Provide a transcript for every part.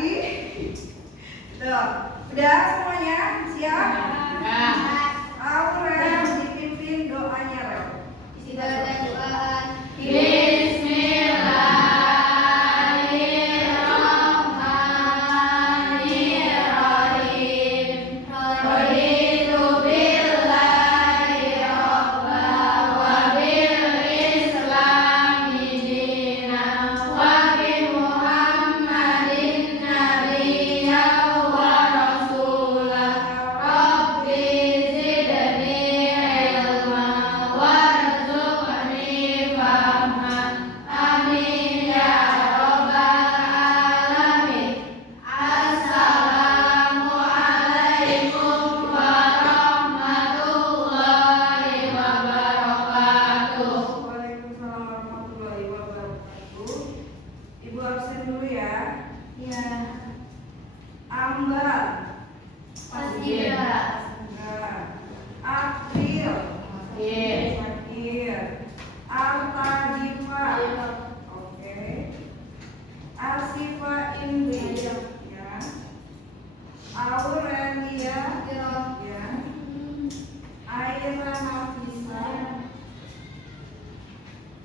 lagi. Tuh, udah semuanya siap? Aurel dipimpin doanya, Rel.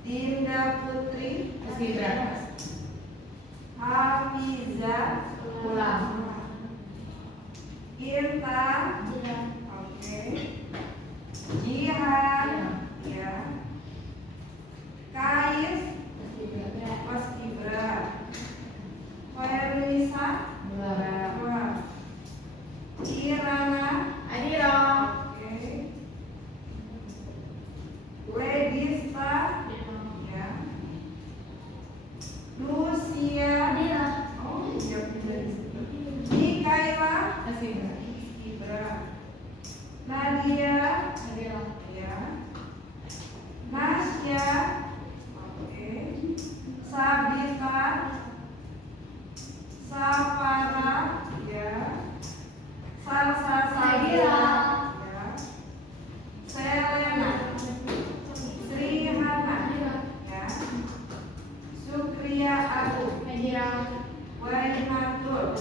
Dinda Putri Hafiza Intan Jihan ya. Kais Mas Ibra Fairunisa Irana Ledista ya. Lucia Mikaela Ibra Nadia ya. Nasya Sabita Safara ya. Salsa Sabira ya. Selena Srihana ya. Sukriya Agung Wainatul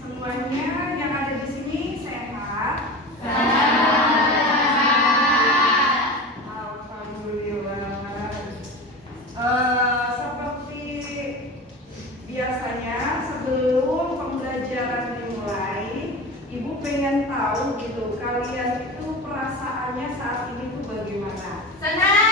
semuanya yang ada di sini sehat? Alhamdulillah. Seperti biasanya sebelum pembelajaran dimulai, Ibu pengen tahu gitu, kalian itu perasaannya saat ini tuh bagaimana? Senang.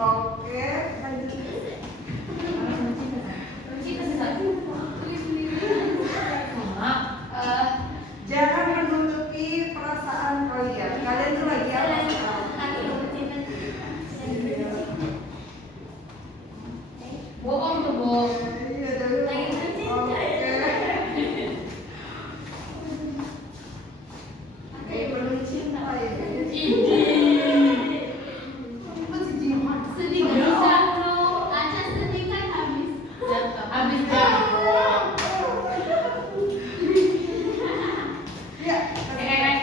Oke. Jangan menutupi perasaan kalian. Kalian tuh lagi apa sekarang? Bohong tuh, bohong. Iya, dulu. Oke. Belum cinta ya. Sedih gak bisa. Aja sedih kan habis jatuh. Habis jatuh. Ya. Aduh.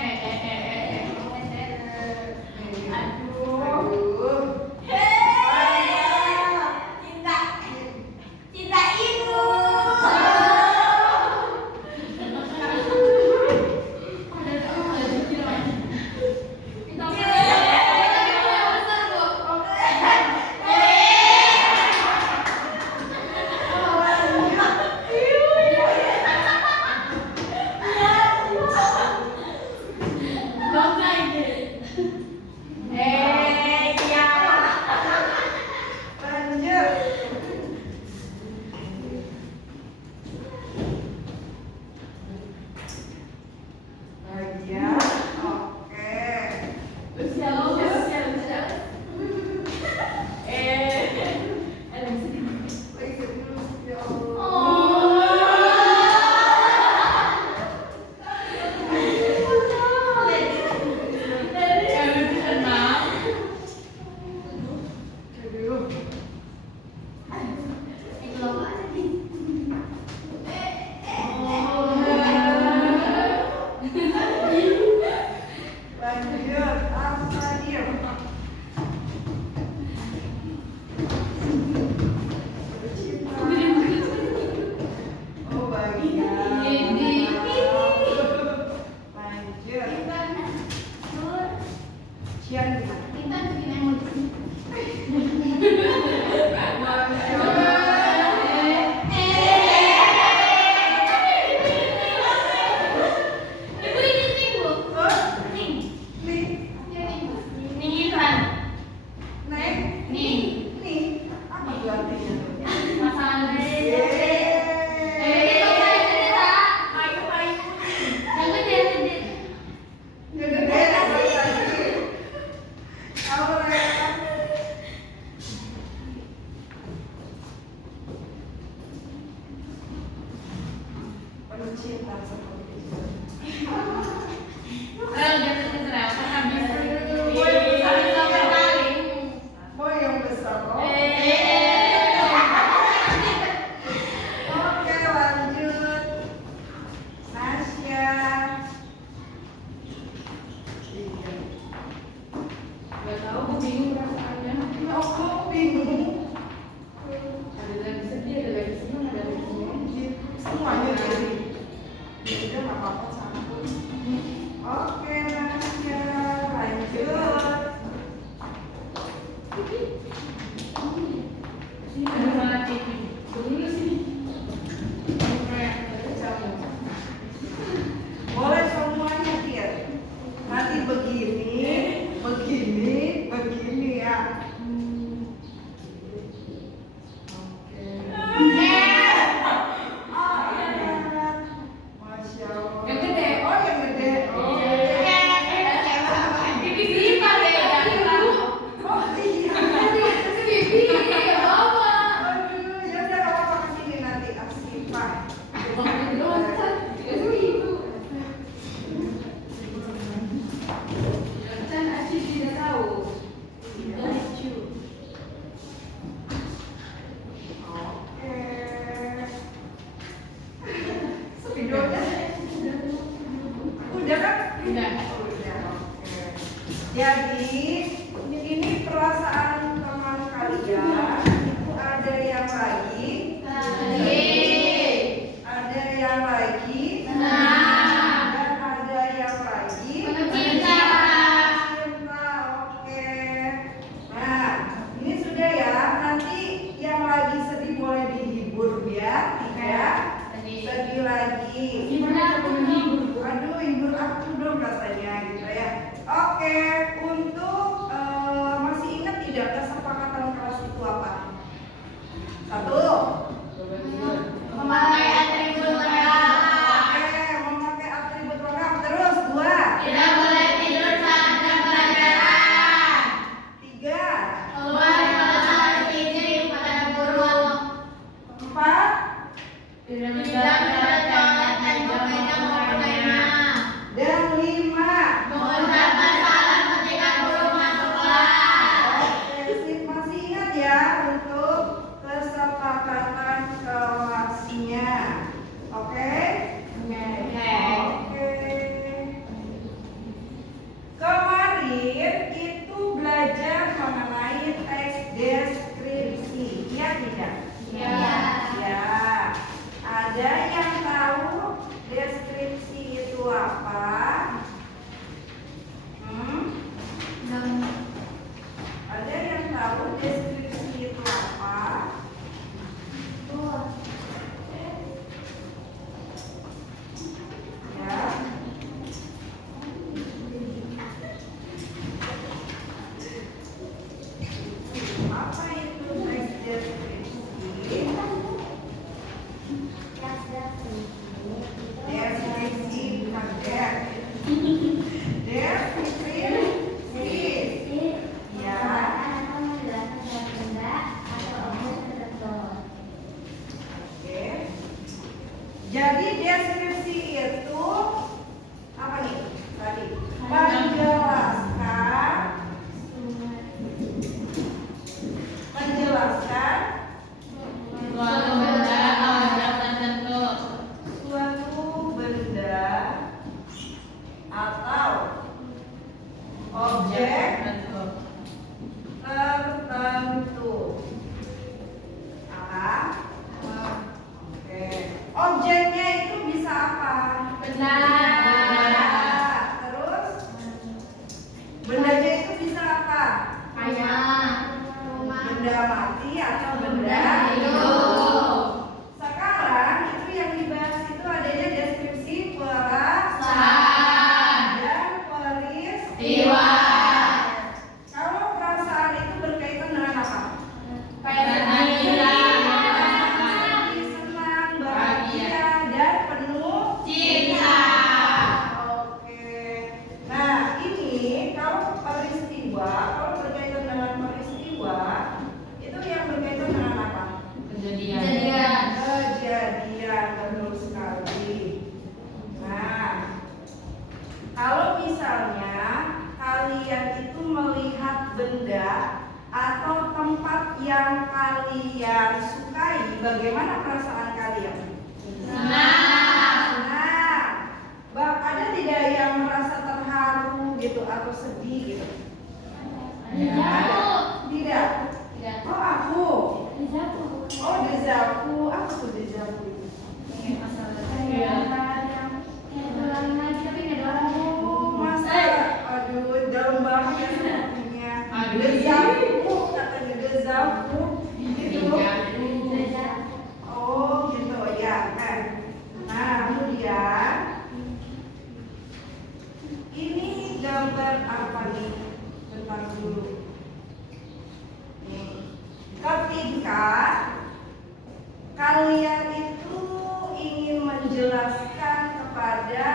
Cinta ibu. Cinta seperti itu. Mau yang besar kok. Oke, lanjut. Nasya. Gak tahu, aku bingung perasaannya. Oh, kok bingung? Ada lagi sedih, ada lagi senang, ada lagi senang. Semuanya jadi. Udah nggak apa-apa sambut. Oke, Nasya, lanjut. Sini ada salah cekik. Dulu sini. Boleh semuanya, Tir. Nanti begini, begini, begini ya. Masya Allah. Yang gede. Oh, yang gede. Oh, Ini siapa ya? oh iya. Aduh, ya udah nggak apa-apa, kesini nanti Asifah. Oke. Videonya udah kan? Udah. Udah. Oke. Jadi ini perasaan teman kalian. Ada yang lagi, ada yang lagi, dan ada yang lagi. Cinta, oke. Nah, ini sudah ya. Nanti yang lagi sedih boleh dihibur ya, tidak sedih lagi. Aduh, hibur aku dong katanya gitu ya. Oke, untuk masih ingat tidak kesepakatan benda mati atau benda hidup. Sekarang itu yang dibahas itu adanya deskripsi Perasaan dan peristiwa. Tiwa. Kalau perasaan itu berkaitan dengan apa? Senang, bahagia, dan penuh Cinta. Oke. Nah, ini kalau peristiwa, kalau berkaitan dengan peristiwa, itu yang berkaitan dengan apa? Kejadian. Kejadian, betul sekali. Nah, kalau misalnya kalian itu melihat benda atau tempat yang kalian sukai, bagaimana perasaan kalian? Senang. Nah, ada tidak yang merasa terharu gitu atau sedih gitu? Ada? Tidak. Oh, aku. Oh, dejavu. Apa tuh dejavu itu? Oh, masa? Aduh, dalam banget ya sepertinya. Dejavu, katanya dejavu. Gitu. Oh, gitu ya kan. Nah, kemudian ini gambar apa nih? Bentar dulu. Nih. Ketika kalian itu ingin menjelaskan kepada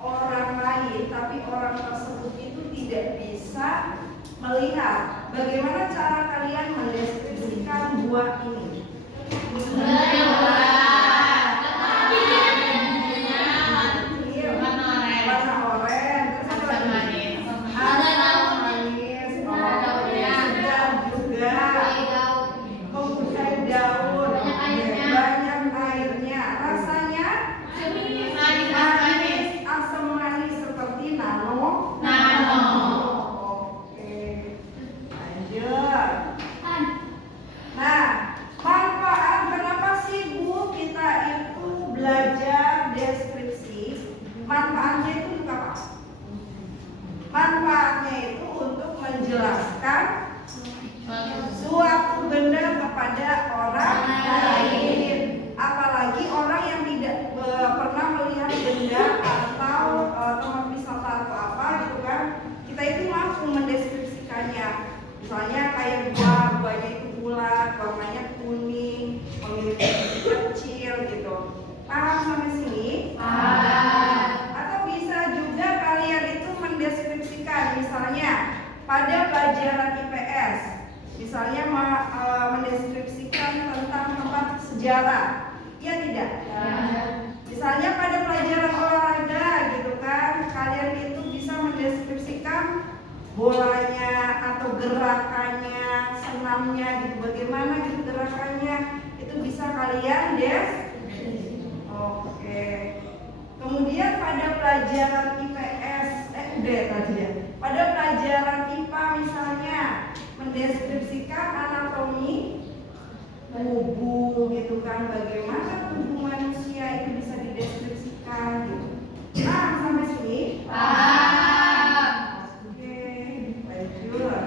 orang lain, tapi orang tersebut itu tidak bisa melihat, bagaimana cara kalian mendeskripsikan buah ini? Warna oranye, terus apa lagi? Asam manis, sedap juga, mempunyai daun, banyak airnya, rasanya manis, asam manis seperti nano. Oke, lanjut. Nah, manfaat kenapa sih Bu kita itu belajar deskripsi? Manfaatnya itu untuk apa? Manfaatnya itu untuk menjelaskan suatu benda kepada orang lain, apalagi orang yang tidak pernah melihat benda atau tempat wisata atau apa gitu kan, kita itu mampu mendeskripsikannya. Misalnya kayak buahnya itu bulat, warnanya kuning, memiliki gigi kecil gitu. Paham sampai sini? Atau bisa juga kalian itu mendeskripsikan, misalnya pada pelajaran IPS, misalnya mendeskripsikan tentang tempat sejarah, ya tidak? Misalnya pada pelajaran olahraga gitu kan, kalian itu bisa mendeskripsikan bolanya atau gerakannya, senamnya gitu, bagaimana gitu gerakannya, itu bisa kalian Oke. Kemudian pada pelajaran IPS, udah tadi ya. Pada pelajaran IPA misalnya mendeskripsikan anatomi tubuh gitu kan, bagaimana tubuh manusia itu bisa dideskripsikan gitu. Paham sampai sini? Oke, lanjut.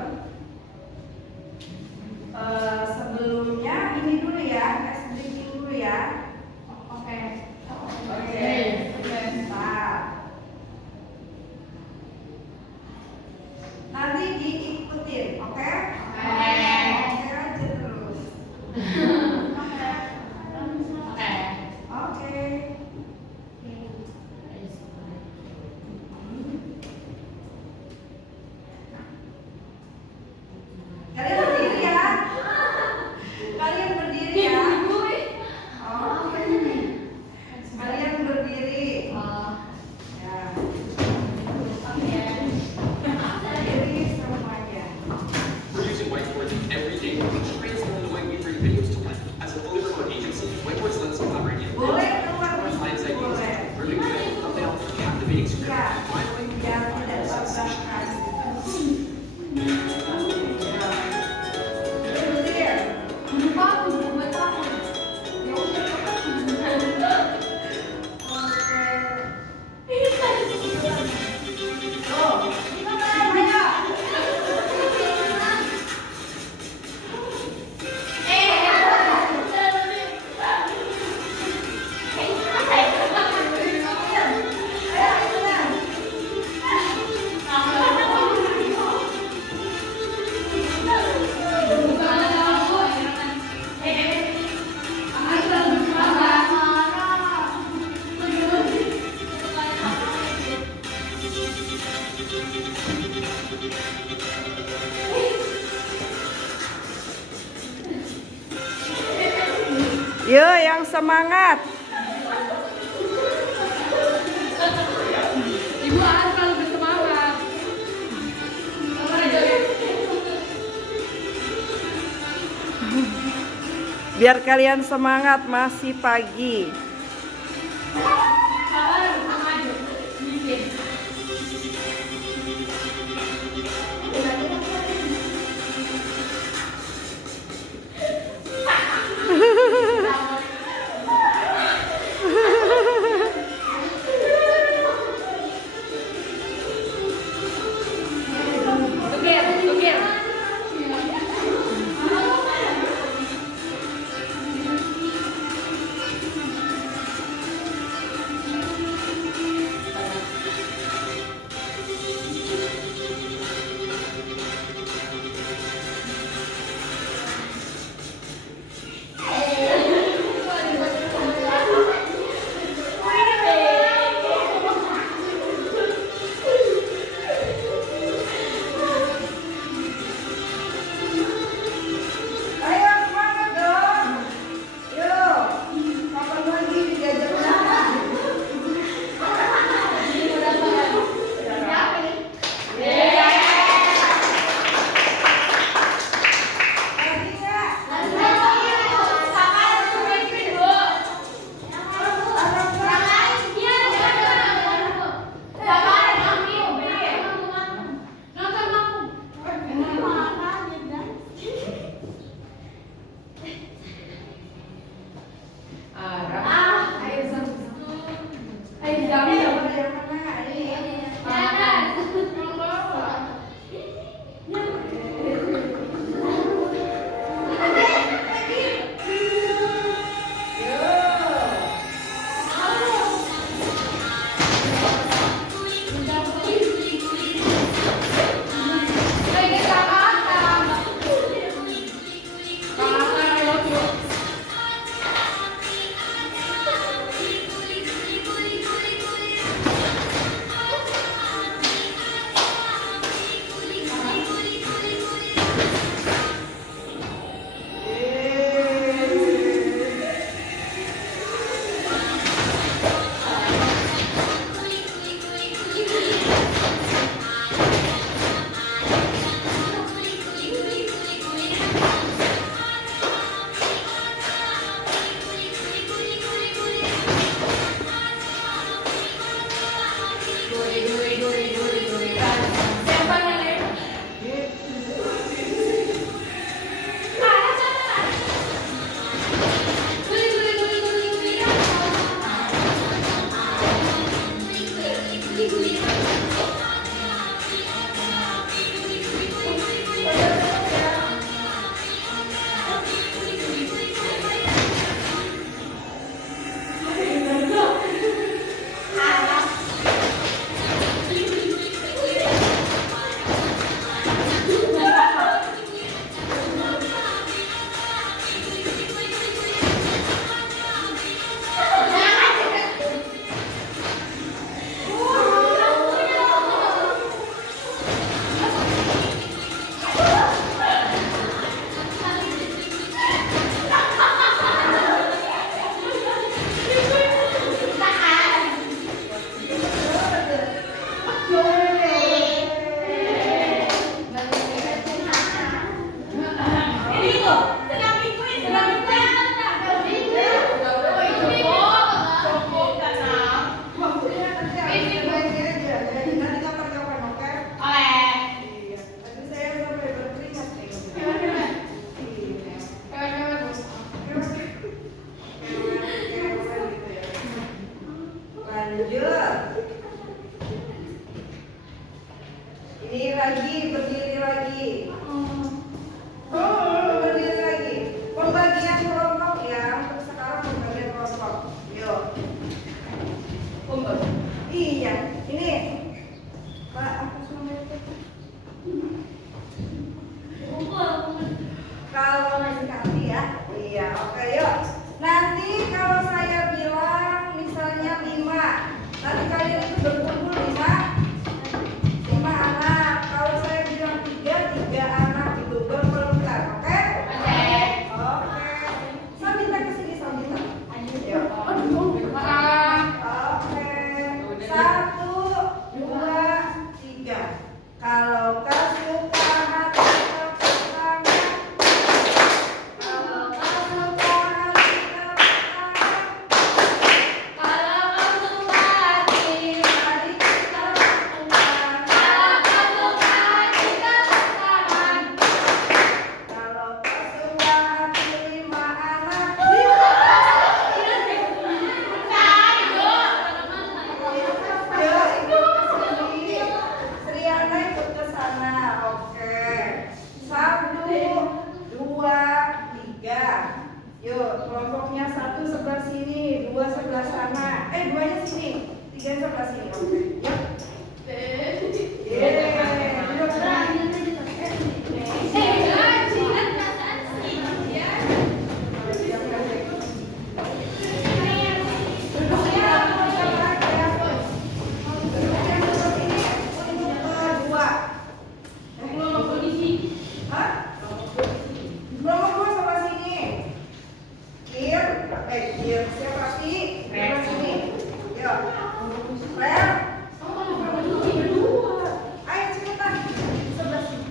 Sebelumnya ini dulu ya, tes breaking dulu ya. Oke. Nanti diikutin, oke? Oke aja terus. Yo, yang semangat. Ibu Aan selalu bersemangat. Biar kalian semangat, masih pagi. Sabar, maju. Bikin. Sukir, sukir. Ayo semangat dong. Yo, kapan lagi diajak makan? Lagi nggak? Yang mana, yang mana? Ini. Yo. Lanjut. Ini lagi, berdiri lagi. Oh, berdiri lagi. Kelompoknya 1 sebelah sini, 2 sebelah sana. Duanya sini, 3 sebelah sini. Oke. Duduk. Siapa sih? Sebelah sini. Yuk. Rel. Ayo cepetan. Sebelah sini.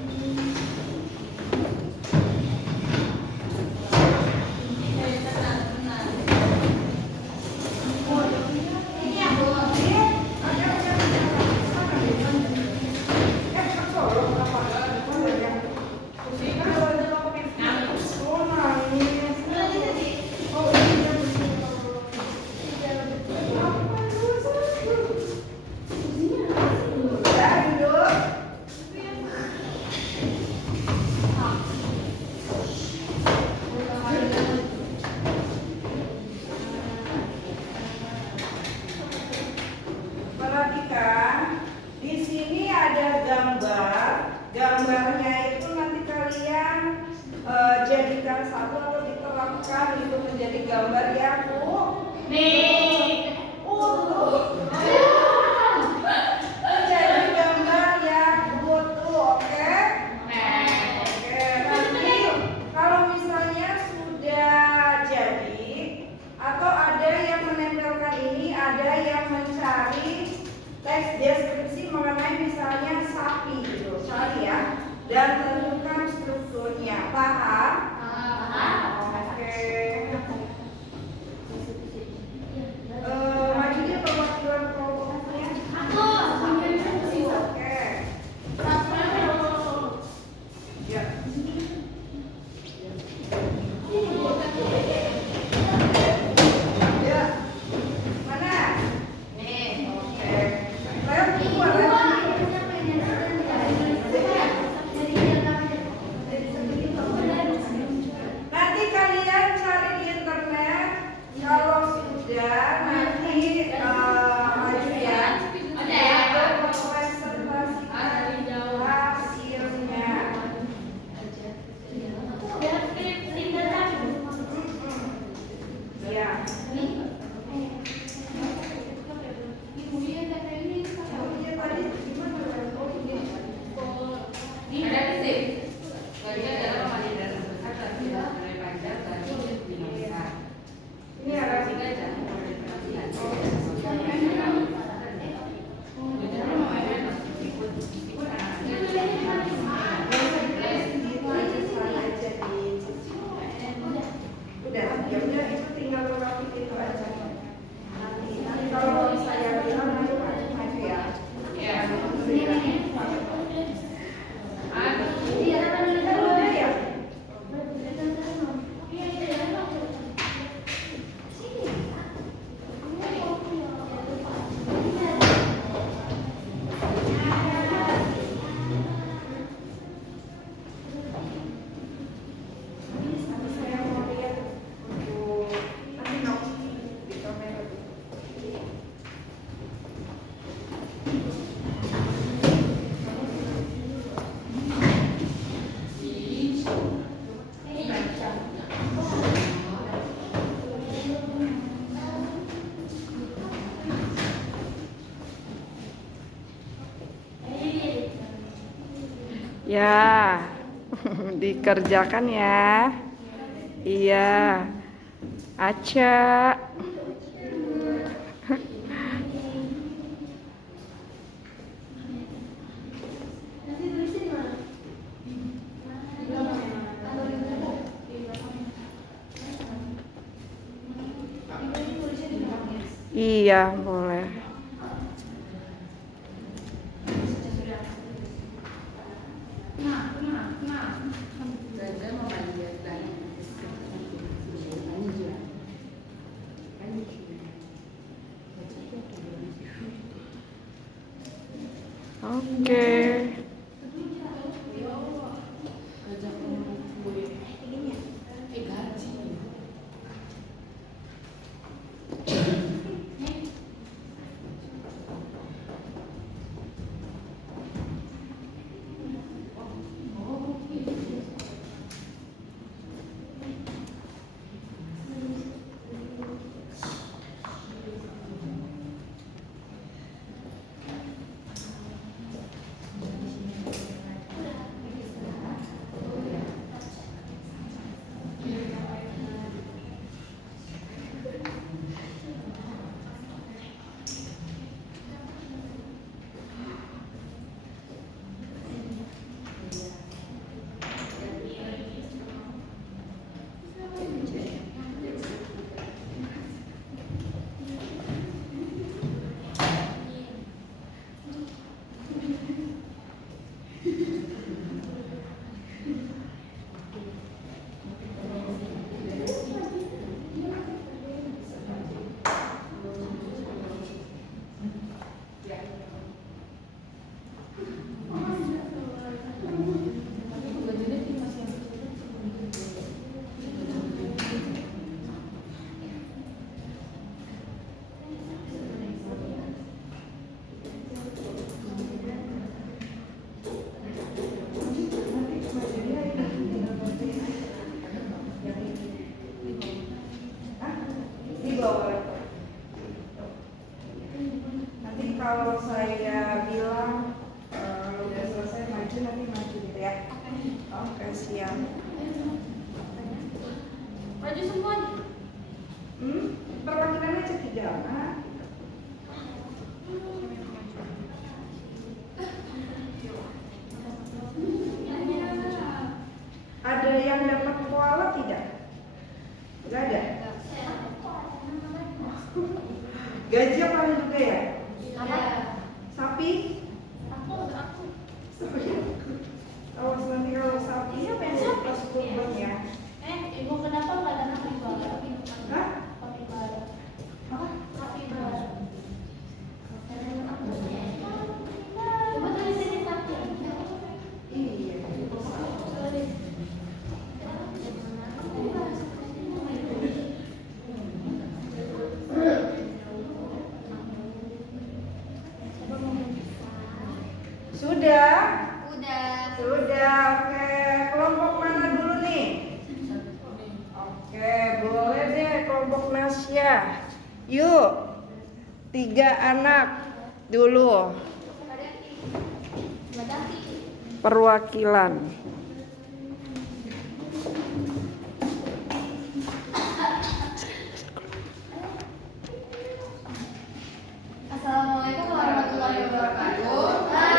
Perhatikan, di sini ada gambar. Gambarnya itu nanti kalian jadikan satu atau diterapkan itu menjadi gambar yang utuh. Menjadi gambar yang utuh, oke? Oke, nanti kalau misalnya sudah jadi atau ada yang menempelkan ini, ada yang mencari teks deskripsi mengenai misalnya sapi gitu, cari ya, dan tentukan strukturnya. Paham? Oke. Maju dia perwakilan kelompoknya. Oke. Ya. Ya. Mana? Oke. Saya keluar nanti kalian cari di internet. Kalau sudah nanti maju ya. Presentasikan hasilnya. Ya. Ini ada udah, ya udah itu tinggal grafik itu aja. Nanti kalau saya bilang maju ya. Udah ya. Saya mau lihat untuk nanti di kamera. Ya, dikerjakan ya. Iya, Aca. Iya, boleh. Oke. siang. Maju semuanya. Perwakilannya aja 3 anak. Ada yang dapat koala tidak? Tidak ada. Gajah paling juga ya? Sapi? Awas nanti kalau sapi siapa yang dapat kurbannya? Ibu kenapa nggak ada kapibara? Hah? Kapibara. Apa? Kapibara. Coba tulisin sapi. Iya. Sudah? Sudah, oke. Kelompok mana dulu nih? Oke, boleh deh kelompok Nasya. Yuk, 3 anak dulu. Perwakilan. Assalamualaikum warahmatullahi wabarakatuh.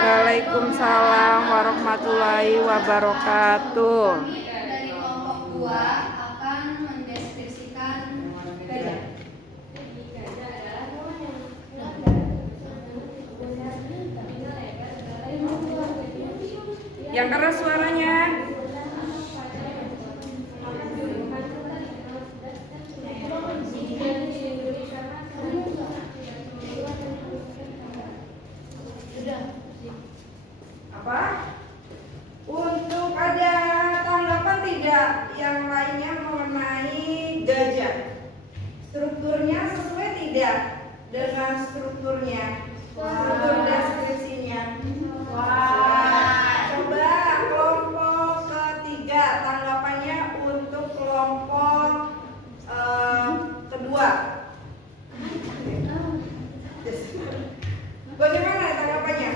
Waalaikumsalam warahmatullahi wabarakatuh. Kami dari kelompok 2 akan mendeskripsikan gajah. Yang keras suaranya. Apa? Untuk ada tanggapan tidak yang lainnya mengenai gajah? Strukturnya sesuai tidak dengan strukturnya? Struktur deskripsinya. Coba kelompok ketiga tanggapannya untuk kelompok kedua. Bagaimana tanggapannya?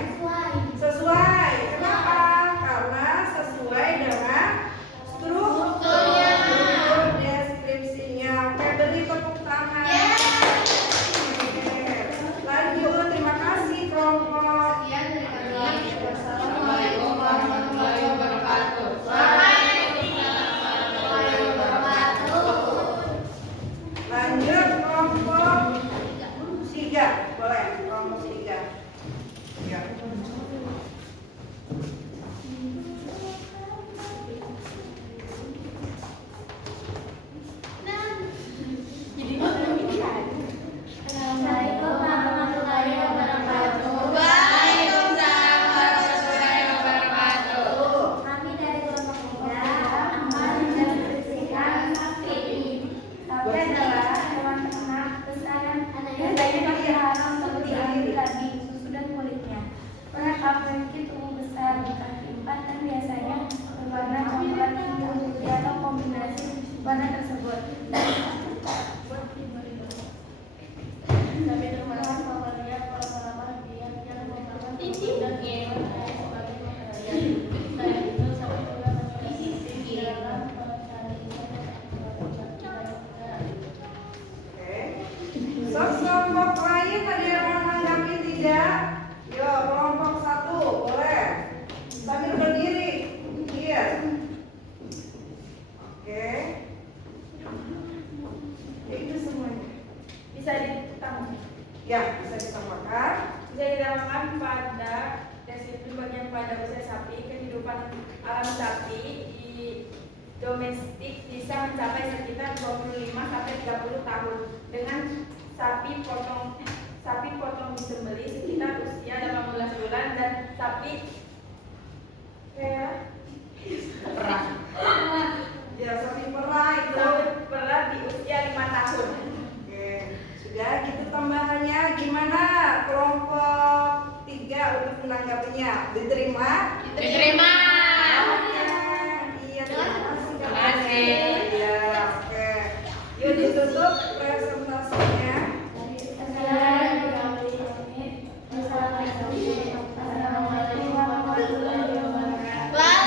Sesuai. Kenapa? Karena sesuai dengan strukturnya, deskripsinya. Oke, beri tepuk tangan. Lanjut, terima kasih kelompok. Sekian dari kami. Assalamualaikum warahmatullahi wabarakatuh. Lanjut kelompok 3. Boleh, kelompok 3. Ya. Assalamualaikum warahmatullahi wabarakatuh. Kami dari kelompok 3 akan mendeskripsikan sapi. Sapi adalah hewan ternak besar yang biasanya dipelihara untuk diambil daging, susu dan kulitnya. Mereka memiliki tubuh besar, berkaki 4 dan biasanya berwarna coklat, hitam, putih atau kombinasi warna tersebut. Sapi termasuk mamalia lama-lama dia yang merupakan dan hewan sebagai mamalia. Selain itu, sapi juga memiliki tinggi dalam Kelompok lain ada yang mau menanggapi tidak? Yuk, kelompok 1 boleh. Sambil berdiri. Iya. Oke. Ya, itu semuanya. Bisa ditambah. Ya, bisa ditambahkan. Bisa ditambahkan pada deskripsi bagian pada usia sapi. Kehidupan alam sapi di domestik bisa mencapai sekitar 25 sampai 30 tahun dengan sapi potong disembelih sekitar usia 18 bulan dan sapi perah. Ya, sapi perah itu. Sapi perah di usia 5 tahun. Oke, sudah gitu tambahannya. Gimana kelompok 3 untuk menanggapinya? Diterima? Diterima. Oke. Iya, terima kasih. Terima kasih. Iya, oke. Yuk ditutup presentasinya. Assalamualaikum warahmatullahi wabarakatuh.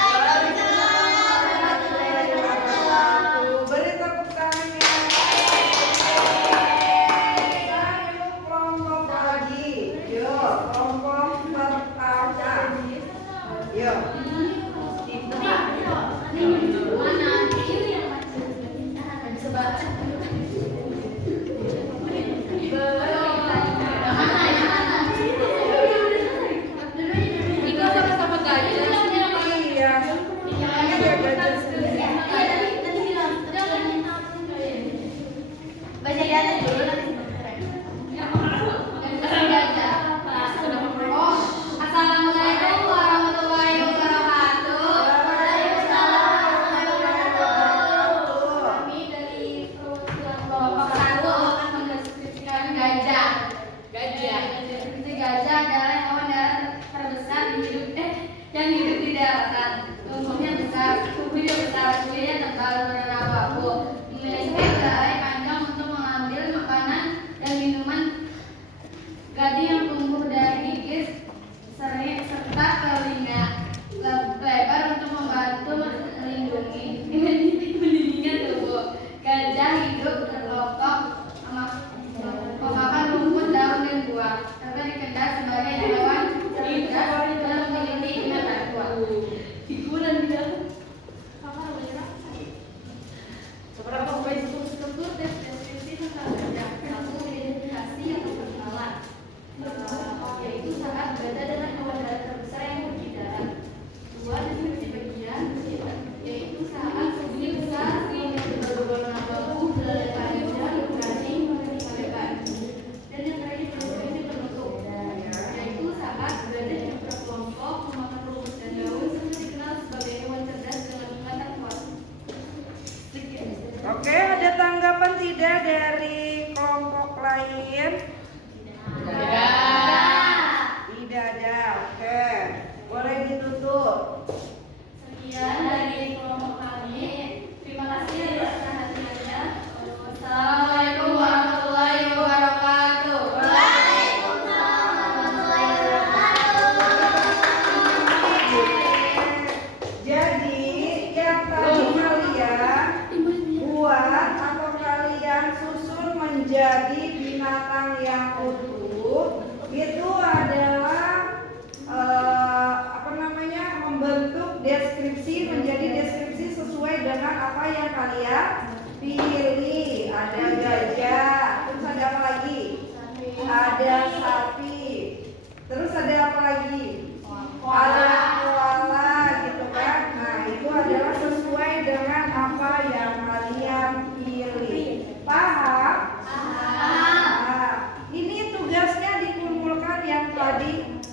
tidak dari kelompok lain? Tidak ada. Oke. Boleh ditutup. Sekian dari kelompok kami. Terima kasih atas perhatiannya. Wassalamualaikum warahmatullahi wabarakatuh. Waalaikumsalam warahmatullahi wabarakatuh. Jadi yang tadi kalian buat atau kalian susun menjadi binatang yang utuh itu adalah membentuk deskripsi menjadi deskripsi sesuai dengan apa yang kalian pilih. Ada gajah, terus ada apa lagi? Ada sapi, terus ada apa lagi? Ada koala gitu kan. Nah itu adalah sesuai dengan apa yang kalian pilih. Paham? Nah, ini tugasnya dikumpulkan yang tadi.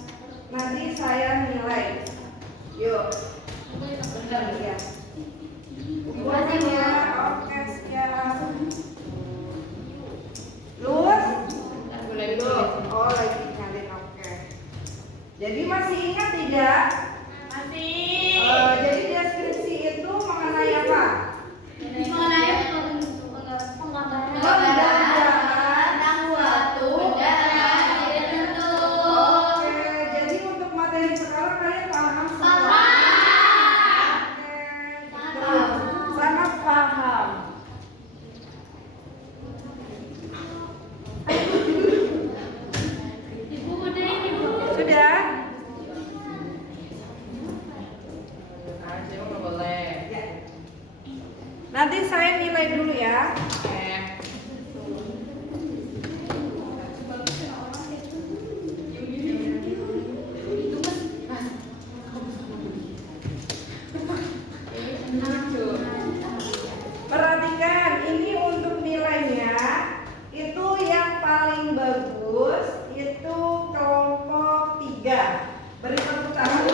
Nanti saya nilai. Yuk. Bentar ya. Buatnya oke sekian. Lulus? Oh lagi nyalin oke. Jadi masih ingat tidak? Masih. Jadi deskripsi itu mengenai apa? Mengenai Penggambaran suatu benda tertentu. Oke, jadi untuk materi sekarang kalian paham semua? Oke, sangat paham. Ibu udah ini Bu. Sudah? Ya. Nanti saya nilai dulu ya. Perhatikan, ini untuk nilainya itu yang paling bagus itu kelompok 3. Beri tepuk tangan.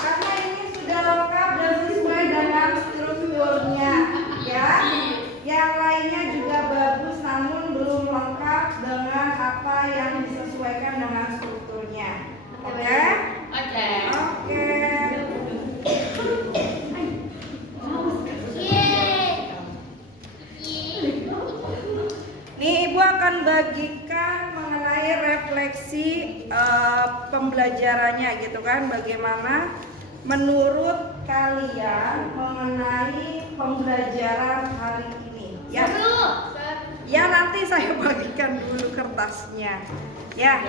Karena ini sudah lengkap dan sesuai dengan strukturnya, ya. Yang lainnya juga bagus, namun belum lengkap dengan apa yang disesuaikan dengan strukturnya. Oke? Oke. Nih Ibu akan bagikan mengenai refleksi pembelajarannya gitu kan, bagaimana menurut kalian mengenai pembelajaran hari ini ya. Ya nanti saya bagikan dulu kertasnya ya.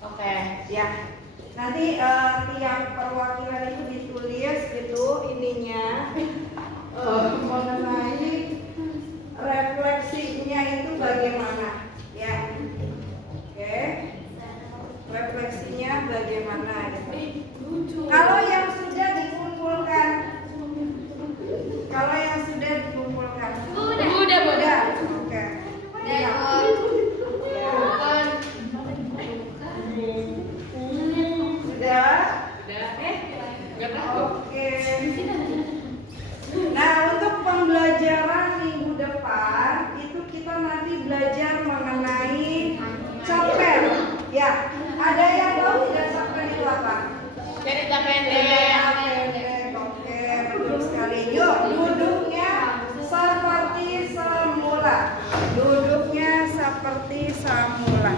Oke ya. Nanti tiap perwakilan itu ditulis gitu ininya mengenai refleksinya itu bagaimana ya. Oke. Refleksinya bagaimana gitu. Kalau yang sudah dikumpulkan. Udah. Oke. Ya. Oke. Nah, untuk pembelajaran minggu depan itu kita nanti belajar mengenai cerpen. Ya, ada yang tahu tidak cerpen itu apa? Cerita pendek. Oke, betul sekali. Yuk, duduknya seperti semula. Duduknya seperti semula.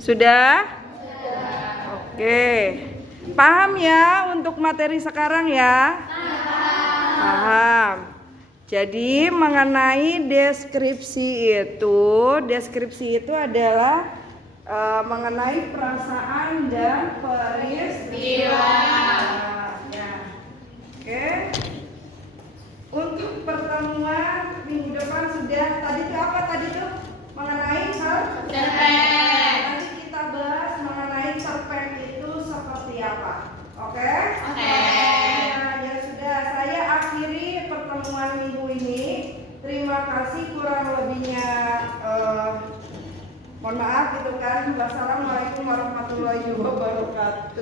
Sudah? Oke. Paham ya untuk materi sekarang ya? Paham. Jadi mengenai deskripsi itu adalah mengenai perasaan dan peristiwa. Ya. Oke. Karim. Wassalamualaikum warahmatullahi wabarakatuh.